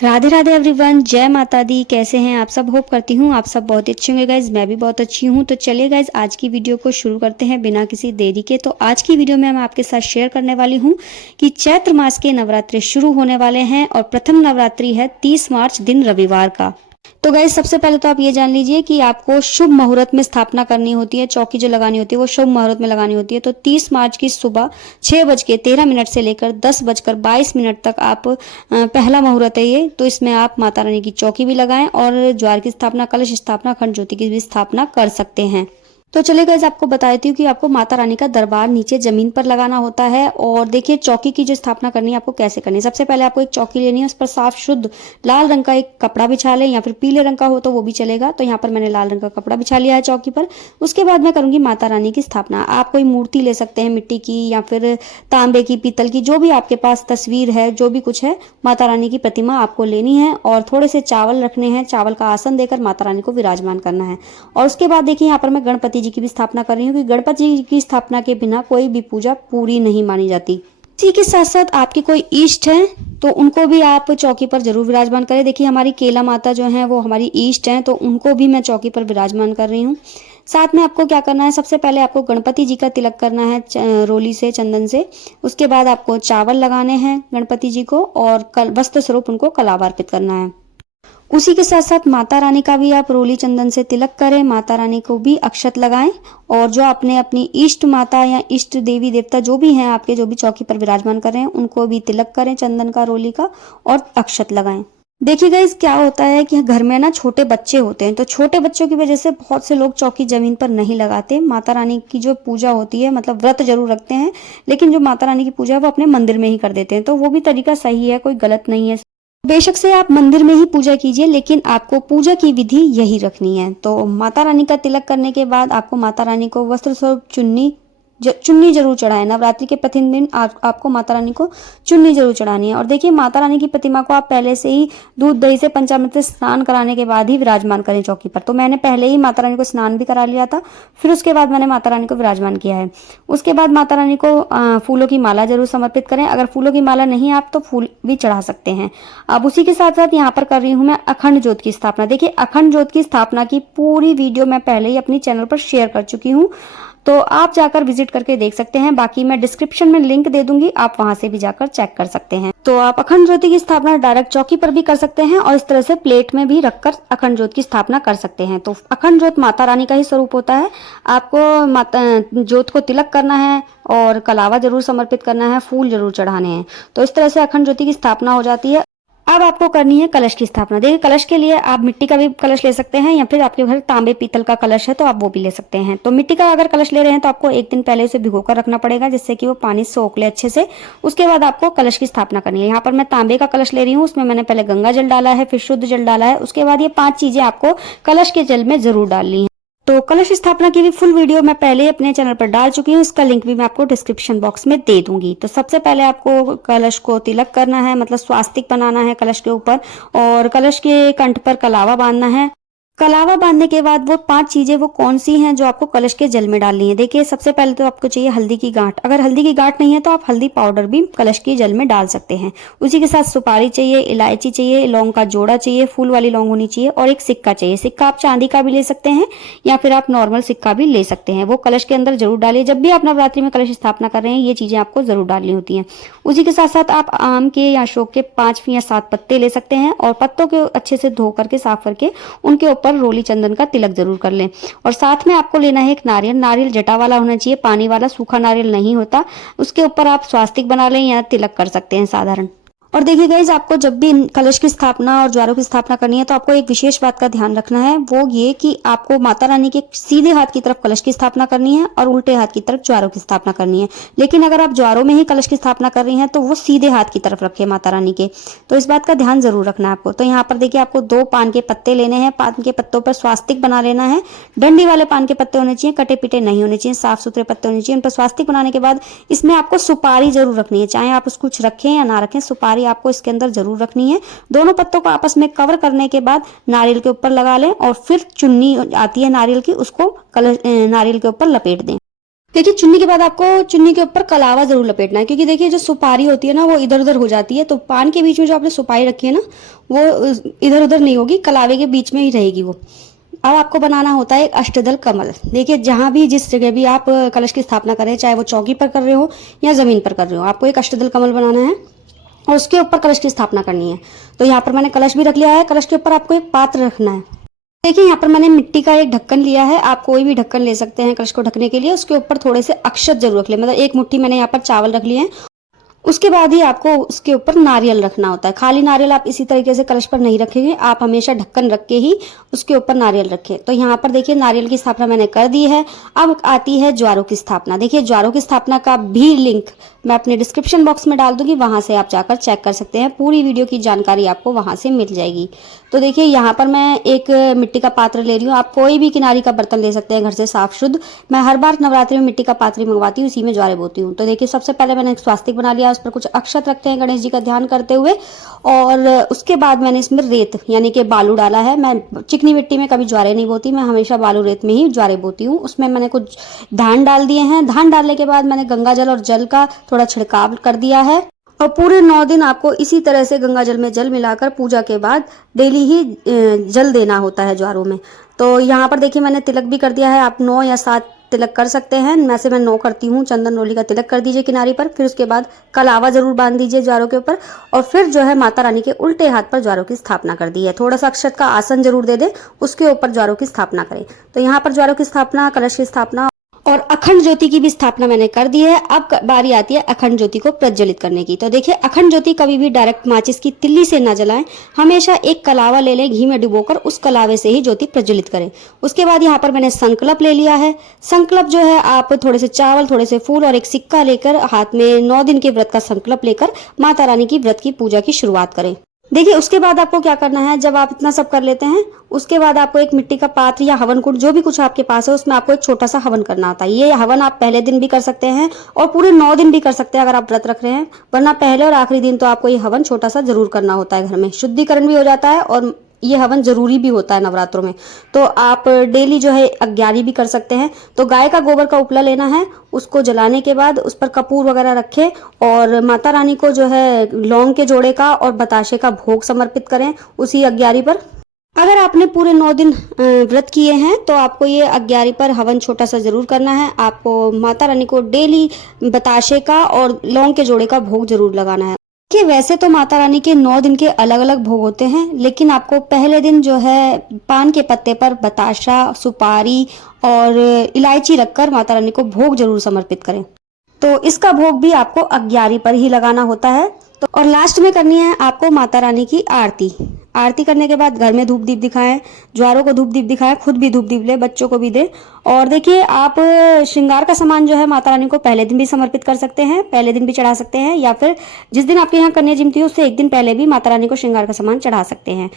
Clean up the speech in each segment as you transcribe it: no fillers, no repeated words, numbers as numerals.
Radhe Radhe everyone, जय माता दी। कैसे हैं आप सब? होप करती हूँ आप सब बहुत अच्छे होंगे गाइज। मैं भी बहुत अच्छी हूँ। तो चलिए गाइज, आज की वीडियो को शुरू करते हैं बिना किसी देरी के। तो आज की वीडियो में मैं आपके साथ शेयर करने वाली हूँ कि चैत्र मास के नवरात्रि शुरू होने वाले हैं और प्रथम नवरात्रि है 30 मार्च दिन रविवार का। तो गाइस, सबसे पहले तो आप ये जान लीजिए कि आपको शुभ मुहूर्त में स्थापना करनी होती है। चौकी जो लगानी होती है वो शुभ मुहूर्त में लगानी होती है। तो 30 मार्च की सुबह 6:13 से लेकर 10:22 तक आप पहला मुहूर्त है ये। तो इसमें आप माता रानी की चौकी भी लगाएं और ज्वार की स्थापना, कलश स्थापना, अखंड ज्योति की भी स्थापना कर सकते हैं। तो चलिए गाइस, आपको बता देती हूँ कि आपको माता रानी का दरबार नीचे जमीन पर लगाना होता है। और देखिए, चौकी की जो स्थापना करनी है आपको कैसे करनी है। सबसे पहले आपको एक चौकी लेनी है, उस पर साफ शुद्ध लाल रंग का एक कपड़ा बिछा लें, या फिर पीले रंग का हो तो वो भी चलेगा। तो यहाँ पर मैंने लाल रंग का कपड़ा बिछा लिया है चौकी पर। उसके बाद मैं करूंगी माता रानी की स्थापना। आप कोई मूर्ति ले सकते हैं, मिट्टी की या फिर तांबे की, पीतल की, जो भी आपके पास तस्वीर है, जो भी कुछ है, माता रानी की प्रतिमा आपको लेनी है। और थोड़े से चावल रखने हैं, चावल का आसन देकर माता रानी को विराजमान करना है। और उसके बाद देखिए, यहाँ पर मैं गणपति जी की भी स्थापना कर रही हूँ, क्योंकि गणपति जी की स्थापना के बिना कोई भी पूजा पूरी नहीं मानी जाती। इसी के साथ साथ आपके कोई इष्ट हैं तो उनको भी आप चौकी पर जरूर विराजमान करें। देखिए, हमारी केला माता जो है वो हमारी इष्ट हैं, तो उनको भी मैं चौकी पर विराजमान कर रही हूँ। साथ में आपको क्या करना है, सबसे पहले आपको गणपति जी का तिलक करना है रोली से, चंदन से। उसके बाद आपको चावल लगाने हैं गणपति जी को और वस्त्र स्वरूप उनको कलावा अर्पित करना है। उसी के साथ साथ माता रानी का भी आप रोली चंदन से तिलक करें, माता रानी को भी अक्षत लगाएं। और जो आपने अपनी इष्ट माता या इष्ट देवी देवता जो भी हैं आपके, जो भी चौकी पर विराजमान कर रहे हैं, उनको भी तिलक करें चंदन का, रोली का, और अक्षत लगाएं। देखिए गाइस, क्या होता है कि घर में ना छोटे बच्चे होते हैं, तो छोटे बच्चों की वजह से बहुत से लोग चौकी जमीन पर नहीं लगाते। माता रानी की जो पूजा होती है, मतलब व्रत जरूर रखते हैं, लेकिन जो माता रानी की पूजा है वो अपने मंदिर में ही कर देते हैं। तो वो भी तरीका सही है, कोई गलत नहीं है। बेशक से आप मंदिर में ही पूजा कीजिए, लेकिन आपको पूजा की विधि यही रखनी है। तो माता रानी का तिलक करने के बाद आपको माता रानी को वस्त्र स्वरूप चुन्नी जरूर चढ़ाए। नवरात्रि के प्रथम दिन आपको माता रानी को चुन्नी जरूर चढ़ानी है। और देखिए, माता रानी की प्रतिमा को आप पहले से ही दूध दही से, पंचामृत से स्नान कराने के बाद ही विराजमान करें चौकी पर। तो मैंने पहले ही माता रानी को स्नान भी करा लिया था, फिर उसके बाद मैंने माता रानी को विराजमान किया है। उसके बाद माता रानी को फूलों की माला जरूर समर्पित करें। अगर फूलों की माला नहीं आप तो फूल भी चढ़ा सकते हैं। अब उसी के साथ साथ यहाँ पर कर रही हूँ मैं अखंड ज्योत की स्थापना। देखिए, अखंड ज्योत की स्थापना की पूरी वीडियो मैं पहले ही अपनी चैनल पर शेयर कर चुकी हूँ, तो आप जाकर विजिट करके देख सकते हैं। बाकी मैं डिस्क्रिप्शन में लिंक दे दूंगी, आप वहां से भी जाकर चेक कर सकते हैं। तो आप अखंड ज्योति की स्थापना डायरेक्ट चौकी पर भी कर सकते हैं और इस तरह से प्लेट में भी रखकर अखंड ज्योत की स्थापना कर सकते हैं। तो अखंड ज्योत माता रानी का ही स्वरूप होता है। आपको माता ज्योत को तिलक करना है और कलावा जरूर समर्पित करना है, फूल जरूर चढ़ाने हैं। तो इस तरह से अखंड ज्योति की स्थापना हो जाती है। अब आपको करनी है कलश की स्थापना। देखिए, कलश के लिए आप मिट्टी का भी कलश ले सकते हैं, या फिर आपके घर तांबे पीतल का कलश है तो आप वो भी ले सकते हैं। तो मिट्टी का अगर कलश ले रहे हैं तो आपको एक दिन पहले उसे भिगोकर रखना पड़ेगा, जिससे कि वो पानी सोख ले अच्छे से। उसके बाद आपको कलश की स्थापना करनी है। यहाँ पर मैं तांबे का कलश ले रही हूँ, उसमें मैंने पहले गंगा जल डाला है, फिर शुद्ध जल डाला है। उसके बाद ये 5 चीजें आपको कलश के जल में जरूर डालनी है। तो कलश स्थापना की भी फुल वीडियो मैं पहले अपने चैनल पर डाल चुकी हूँ, इसका लिंक भी मैं आपको डिस्क्रिप्शन बॉक्स में दे दूंगी। तो सबसे पहले आपको कलश को तिलक करना है, मतलब स्वास्तिक बनाना है कलश के ऊपर, और कलश के कंठ पर कलावा बांधना है। कलावा बांधने के बाद वो 5 चीजें वो कौन सी हैं जो आपको कलश के जल में डालनी है। देखिए, सबसे पहले तो आपको चाहिए हल्दी की गांठ। अगर हल्दी की गांठ नहीं है तो आप हल्दी पाउडर भी कलश के जल में डाल सकते हैं। उसी के साथ सुपारी चाहिए, इलायची चाहिए, लौंग का जोड़ा चाहिए, फूल वाली लौंग होनी चाहिए, और एक सिक्का चाहिए। सिक्का आप चांदी का भी ले सकते हैं या फिर आप नॉर्मल सिक्का भी ले सकते हैं। वो कलश के अंदर जरूर डालिए। जब भी आप नवरात्रि में कलश स्थापना कर रहे हैं, ये चीजें आपको जरूर डालनी होती हैं। उसी के साथ साथ आप आम के या अशोक के 5 या 7 पत्ते ले सकते हैं, और पत्तों के अच्छे से धो करके, साफ करके, उनके ऊपर रोली चंदन का तिलक जरूर कर लें। और साथ में आपको लेना है एक नारियल। नारियल जटा वाला होना चाहिए, पानी वाला सूखा नारियल नहीं होता। उसके ऊपर आप स्वास्तिक बना लें या तिलक कर सकते हैं साधारण। और देखिए गाइज, आपको जब भी कलश की स्थापना और ज्वारों की स्थापना करनी है तो आपको एक विशेष बात का ध्यान रखना है, वो ये कि आपको माता रानी के सीधे हाथ की तरफ कलश की स्थापना करनी है और उल्टे हाथ की तरफ ज्वारों की स्थापना करनी है। लेकिन अगर आप ज्वारों में ही कलश की स्थापना कर रही हैं तो वो सीधे हाथ की तरफ रखे माता रानी के। तो इस बात का ध्यान जरूर रखना है आपको। तो यहाँ पर देखिए, आपको 2 पान के पत्ते लेने हैं। पान के पत्तों पर स्वास्तिक बना लेना है। डंडी वाले पान के पत्ते होने चाहिए, कटे पिटे नहीं होने चाहिए, साफ सुथरे पत्ते होने चाहिए। उन पर स्वास्तिक बनाने के बाद इसमें आपको सुपारी जरूर रखनी है, चाहे आप उसको कुछ रखें या ना रखें, सुपारी आपको इसके अंदर जरूर रखनी है। दोनों पत्तों को आपस में कवर करने के बाद नारियल के ऊपर लगा लें, और फिर चुन्नी आती है नारियल की, उसको नारियल के ऊपर लपेट दें। देखिए चुन्नी के बाद आपको चुन्नी के ऊपर कलावा जरूर लपेटना है, क्योंकि देखिए जो सुपारी होती है ना वो इधर उधर हो जाती है, तो पान के बीच में जो आपने सुपारी रखी है ना वो इधर उधर नहीं होगी, कलावे के बीच में ही रहेगी वो। अब आपको बनाना होता है एक अष्टदल कमल। देखिए जहां भी जिस जगह भी आप कलश की स्थापना करें, चाहे वो चौकी पर कर रहे हो या जमीन पर कर रहे हो, आपको एक अष्टदल कमल बनाना है और उसके ऊपर कलश की स्थापना करनी है। तो यहाँ पर मैंने कलश भी रख लिया है, कलश के ऊपर आपको एक पात्र रखना है। देखिए यहाँ पर मैंने मिट्टी का एक ढक्कन लिया है, आप कोई भी ढक्कन ले सकते हैं कलश को ढकने के लिए। उसके ऊपर थोड़े से अक्षत जरूर रख ले, मतलब एक मुट्ठी मैंने यहाँ पर चावल रख लिए हैं। उसके बाद ही आपको उसके ऊपर नारियल रखना होता है। खाली नारियल आप इसी तरीके से कलश पर नहीं रखेंगे, आप हमेशा ढक्कन रख के ही उसके ऊपर नारियल रखें। तो यहाँ पर देखिए नारियल की स्थापना मैंने कर दी है। अब आती है ज्वारों की स्थापना। देखिए ज्वारों की स्थापना का भी लिंक मैं अपने डिस्क्रिप्शन बॉक्स में डाल दूंगी, वहां से आप जाकर चेक कर सकते हैं, पूरी वीडियो की जानकारी आपको वहां से मिल जाएगी। तो देखिए यहाँ पर मैं एक मिट्टी का पात्र ले रही हूँ, आप कोई भी किनारी का बर्तन ले सकते हैं घर से साफ शुद्ध। मैं हर बार नवरात्रि में मिट्टी का पात्र मंगवाती हूँ, उसी में ज्वारे बोती हूँ। तो देखिए सबसे पहले मैंने एक स्वास्तिक बना लिया, उस पर कुछ अक्षत रखते हैं गणेश जी का ध्यान करते हुए, और उसके बाद मैंने इसमें रेत यानी कि बालू डाला है। मैं चिकनी मिट्टी में कभी ज्वारे नहीं बोती, मैं हमेशा बालू रेत में ही ज्वारे बोती हूँ। उसमें मैंने कुछ धान डाल दिए हैं। धान डालने के बाद मैंने गंगा जल और जल का थोड़ा छिड़काव कर दिया है, और पूरे 9 दिन आपको इसी तरह से गंगा जल में जल मिलाकर पूजा के बाद डेली ही जल देना होता है ज्वारों में। तो यहाँ पर देखिए मैंने तिलक भी कर दिया है, आप 9 या 7 तिलक कर सकते हैं, वैसे मैं 9 करती हूँ। चंदन रोली का तिलक कर दीजिए किनारी पर, फिर उसके बाद कलावा जरूर बांध दीजिए ज्वारों के ऊपर, और फिर जो है माता रानी के उल्टे हाथ पर ज्वारों की स्थापना कर दी है। थोड़ा सा अक्षत का आसन जरूर दे दे, उसके ऊपर ज्वारों की स्थापना करें। तो यहाँ पर ज्वारों की स्थापना, कलश की स्थापना और अखंड ज्योति की भी स्थापना मैंने कर दी है। अब बारी आती है अखंड ज्योति को प्रज्वलित करने की। तो देखिए अखंड ज्योति कभी भी डायरेक्ट माचिस की तिल्ली से ना जलाएं, हमेशा एक कलावा ले लें, घी में डुबोकर उस कलावे से ही ज्योति प्रज्वलित करें। उसके बाद यहाँ पर मैंने संकल्प ले लिया है। संकल्प जो है आप थोड़े से चावल, थोड़े से फूल और एक सिक्का लेकर हाथ में 9 दिन के व्रत का संकल्प लेकर माता रानी की व्रत की पूजा की शुरुआत करें। देखिए उसके बाद आपको क्या करना है, जब आप इतना सब कर लेते हैं उसके बाद आपको एक मिट्टी का पात्र या हवन कुंड जो भी कुछ आपके पास है उसमें आपको एक छोटा सा हवन करना होता है। ये हवन आप पहले दिन भी कर सकते हैं और पूरे 9 दिन भी कर सकते हैं अगर आप व्रत रख रहे हैं, वरना पहले और आखिरी दिन तो आपको ये हवन छोटा सा जरूर करना होता है। घर में शुद्धिकरण भी हो जाता है और ये हवन जरूरी भी होता है नवरात्रों में। तो आप डेली जो है अज्ञारी भी कर सकते हैं। तो गाय का गोबर का उपला लेना है, उसको जलाने के बाद उस पर कपूर वगैरह रखें और माता रानी को जो है लौंग के जोड़े का और बताशे का भोग समर्पित करें उसी अज्ञारी पर। अगर आपने पूरे 9 दिन व्रत किए हैं तो आपको ये अज्ञारी पर हवन छोटा सा जरूर करना है। आपको माता रानी को डेली बताशे का और लौंग के जोड़े का भोग जरूर लगाना है। कि वैसे तो माता रानी के 9 दिन के अलग अलग भोग होते हैं, लेकिन आपको पहले दिन जो है पान के पत्ते पर बताशा, सुपारी और इलायची रखकर माता रानी को भोग जरूर समर्पित करें। तो इसका भोग भी आपको अज्ञारी पर ही लगाना होता है। तो और लास्ट में करनी है आपको माता रानी की आरती। आरती करने के बाद घर में धूप दीप दिखाएं, ज्वारों को धूप दीप दिखाएं, खुद भी धूप दीप ले, बच्चों को भी दे। और देखिए आप श्रृंगार का सामान जो है माता रानी को पहले दिन भी समर्पित कर सकते हैं, पहले दिन भी चढ़ा सकते हैं, या फिर जिस दिन आपके यहाँ कन्या जयंती हो उससे एक दिन पहले भी माता रानी को श्रृंगार का सामान चढ़ा सकते हैं।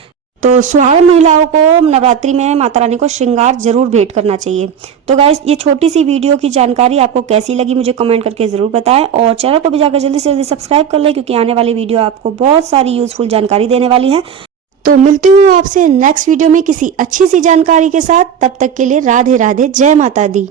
तो सुहागन महिलाओं को नवरात्रि में माता रानी को श्रृंगार जरूर भेंट करना चाहिए। तो गाइस ये छोटी सी वीडियो की जानकारी आपको कैसी लगी मुझे कमेंट करके जरूर बताएं, और चैनल को भी जाकर जल्दी से जल्दी सब्सक्राइब कर लें, क्योंकि आने वाली वीडियो आपको बहुत सारी यूजफुल जानकारी देने वाली है। तो मिलती हूँ आपसे नेक्स्ट वीडियो में किसी अच्छी सी जानकारी के साथ। तब तक के लिए राधे राधे, जय माता दी।